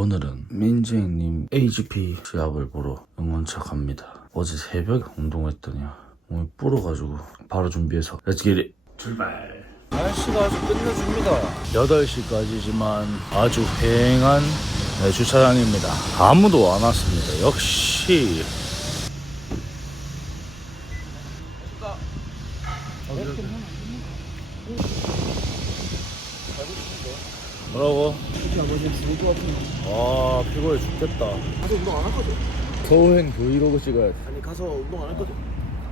오늘은 민재님 AGP 시합을 보러 응원차 갑니다. 어제 새벽에 운동했더니 몸이 불어가지고 바로 준비해서 it! 출발! 날씨가 아주 끝내줍니다. 8시까지지만 아주 휑한 네, 주차장입니다. 아무도 안 왔습니다. 역시 뭐라고? 아 피곤해 죽겠다. 가서 운동 안 할 거죠? 서울행 브이로그 찍어야 돼 아니 가서 운동 안 할 거죠?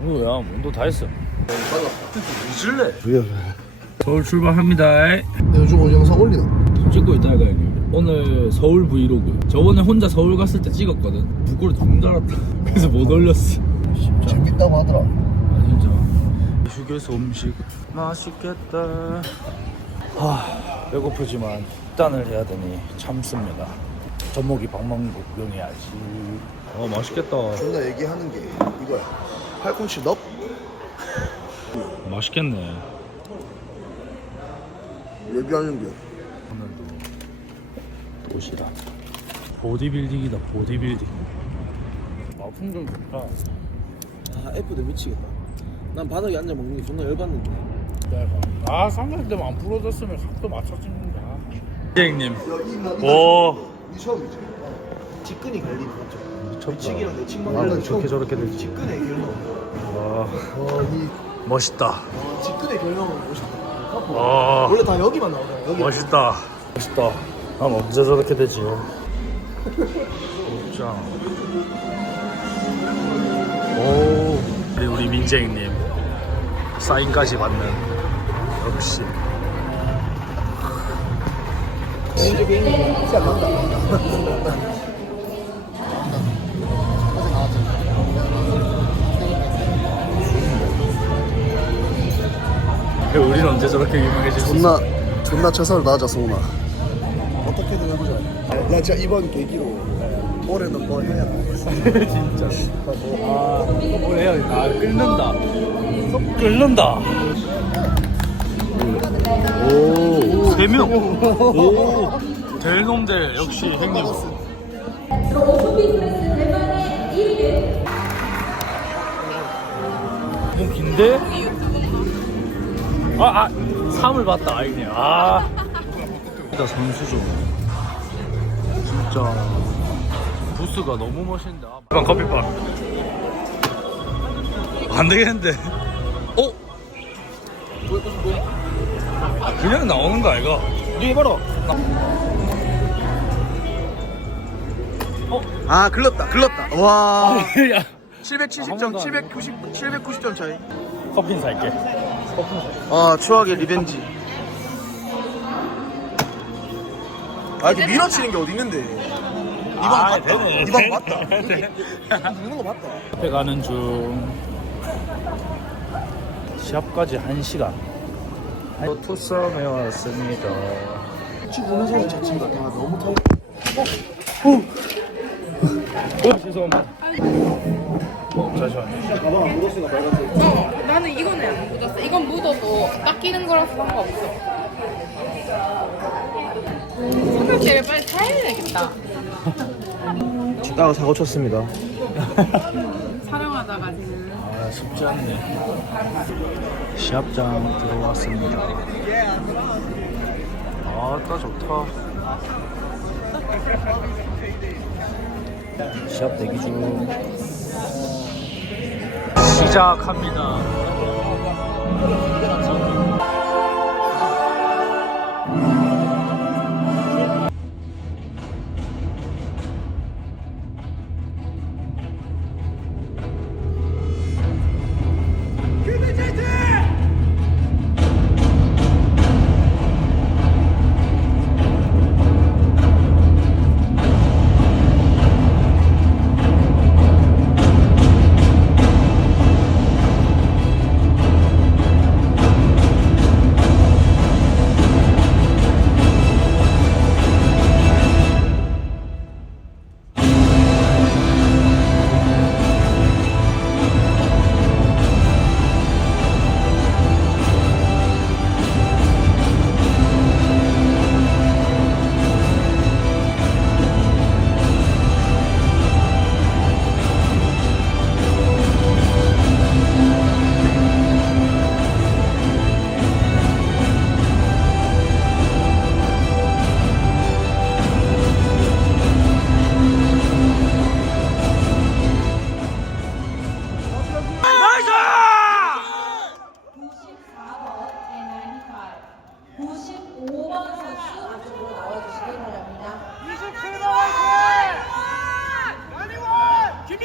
뭐야 운동 다 했어. 늦을래? 서울 출발합니다. 내 요즘 오늘 영상 올리나? 찍고 있다 이거. 형님 오늘 서울 브이로그. 저번에 혼자 서울 갔을 때 찍었거든. 부끄러 죽는 줄 알았다. 그래서 못 올렸어. 재밌다고 하더라. 아 진짜. 휴게소 음식 맛있겠다. 하 배고프지만 식단을 해야 되니 참습니다. 전목이 방망국병해야지. 어 맛있겠다. 존나 얘기하는 게 이거야. 팔꿈치 넙? 맛있겠네. 얘기하는 게. 오늘도 도시락 보디빌딩이다 보디빌딩. 아 풍경 좋다. 아 F도 미치겠다. 난 바닥에 앉아 먹는 게 존나 열받는데 아 삼각대만 안 부러졌으면 각도 맞춰주는데 선생님. 야이 오. 이 처음이지 뒷근이 갈리는 거죠? 미쳤다. 내 좋게 저렇게 되지. 뒷근의 결론. 와. 와이 멋있다. 뒷근의 결론은 멋있다. 와. 원래 다 여기만 나오잖아 여기 멋있다. 멋있다. 난 언제 저렇게 되지? 진짜 오. 우리 우리 민재님. 사인까지 받는 역시. 개인적인 티안 난다 우리는 언제 저렇게 유명해질 수 있어? 존나 존나 최선을 다하자 소은아 어떻게든 해보자. 나 진짜 이번 계기로 올해는 뭐 해야 돼? 진짜. 아. 뭘 해야 돼? 아 끓는다. 끓는다 오 세 명 오 델놈들 역시 형님 너무 긴데? 아, 아, 3을 봤다, 아니네. 아. 진짜 선수죠. 진짜. 부스가 너무 멋있는데. 아, 빵 커피빵. 안 되겠는데. 어? 그냥 나오는 거 아이가? 니 해봐라 아 글렀다 글렀다 와 야. 770점 790 790점 차이 커피 살게. 아 추억의 리벤지 아 이렇게 밀어치는 게 어디 있는데 이방 아, 봤다 되네. 이방 봤다 되네. 이런 거 봤다 앞에 가는 중. 시합까지 1시간. 투썸에 왔습니다. 지금 보는 자체가 다 너무 타 어, 죄송합니다. 어, 잠시만요. 가방 안 묻었으니까 빨간색 어, 나는 이거는 안 묻었어. 이건 묻어도 닦이는 거라서 상관없어. 삼각대를 빨리 사야 되겠다. 춥다가 사고 쳤습니다 촬영하다가 지금. 아, 쉽지 않네. 시합장 들어왔습니다. 아, 따 좋다. 시합 대기 중. 시작합니다.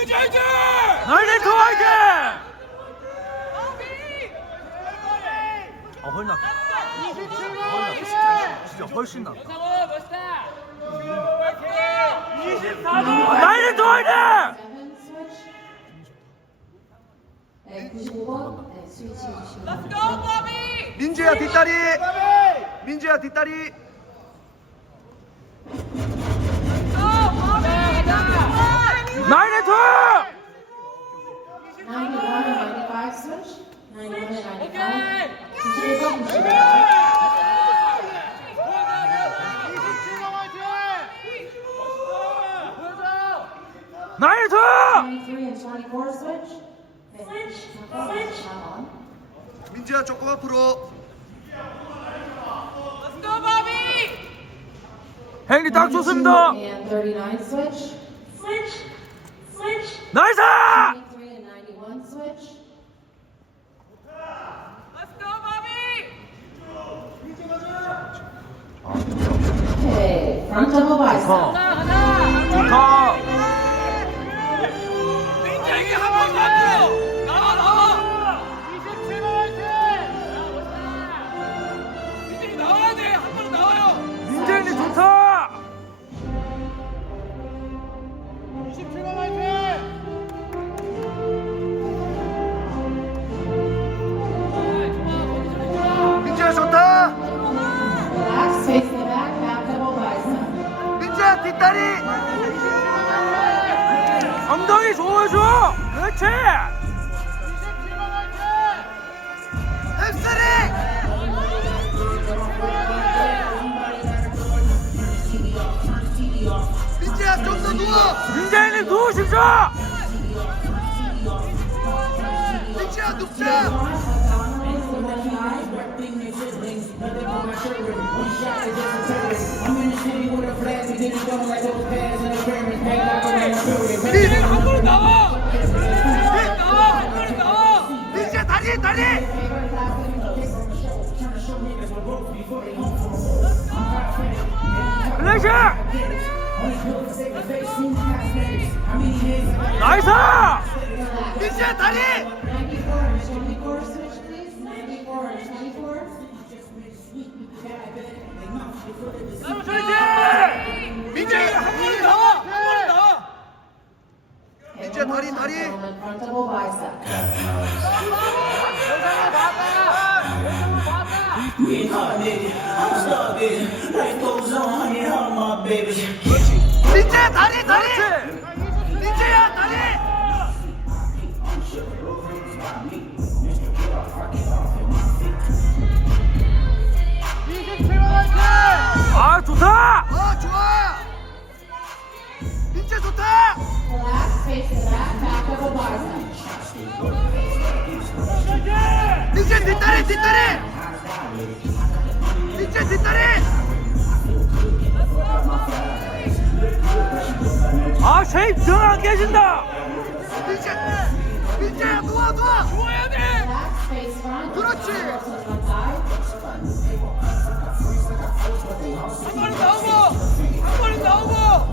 날개 통하게! 아, 훨씬 나. 진짜 훨씬 나. 날개 통하게! 95번 스위치 주시오. 민재야 뒷다리 민재야 뒷다리 나이를 도. 91 and 95 switch. 91 and 95. 95번 주시면 나이를 도. 23 and 24 switch. 네, 잠깐만, 4번. 민주야 조금 앞으로. 행리 딱 좋습니다. 92 and 39 switch. Switch. Switch. 나이스. 93 and 91 switch. Okay, front double bicep. 좋다. 민재인이 다리. 엉덩이 조여줘. 그렇지. 햄스트링. 민주야 좀 더 누워. 민재인이 누우십시오. 민주야 눕자. 민주야 다리 다리. 플래시. 나이스. 민주야 다리. 94 and 24 switch, please. 94 and 24. 민주야 한 번에 나와. 한 번에 나와. More 다리 다리. 민주야 다리 다리. 민주야 다리. 아 좋다. 어 좋아. 민주야 좋다. 민주야 뒷다리 뒷다리. 민주야 뒷다리. 아 쉐입 정안 깨진다. 민주야 민주야 누워 누워. 누워야 돼. 그렇지. 한 번에 나오고 한 번에 나오고.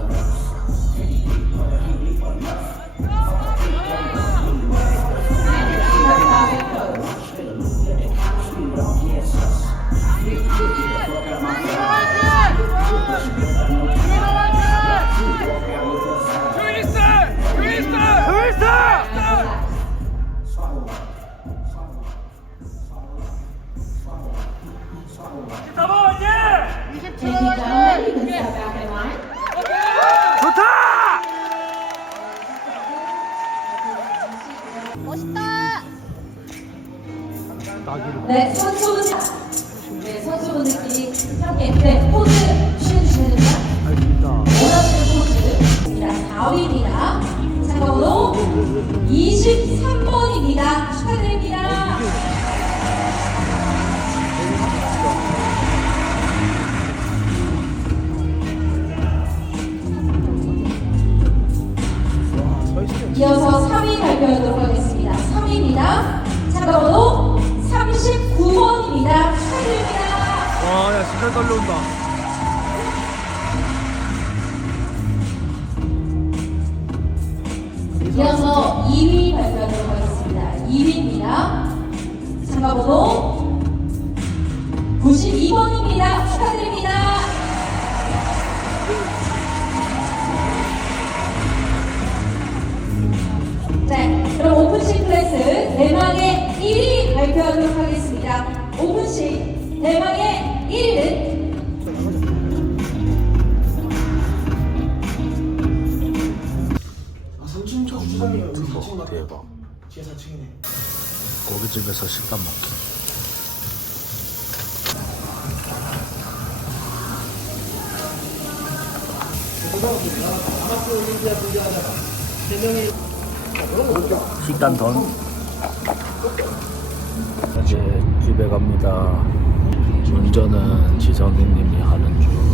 2위입니다. 참가번호 92번입니다. 축하드립니다. 자, 그럼 오픈식 클래스 대망의 1위 발표하도록 하겠습니다. 오픈식 대망의 1위는 집에서 식단 먹기. 식단 돈. 이제 집에 갑니다. 운전은 지성이님이 하는 중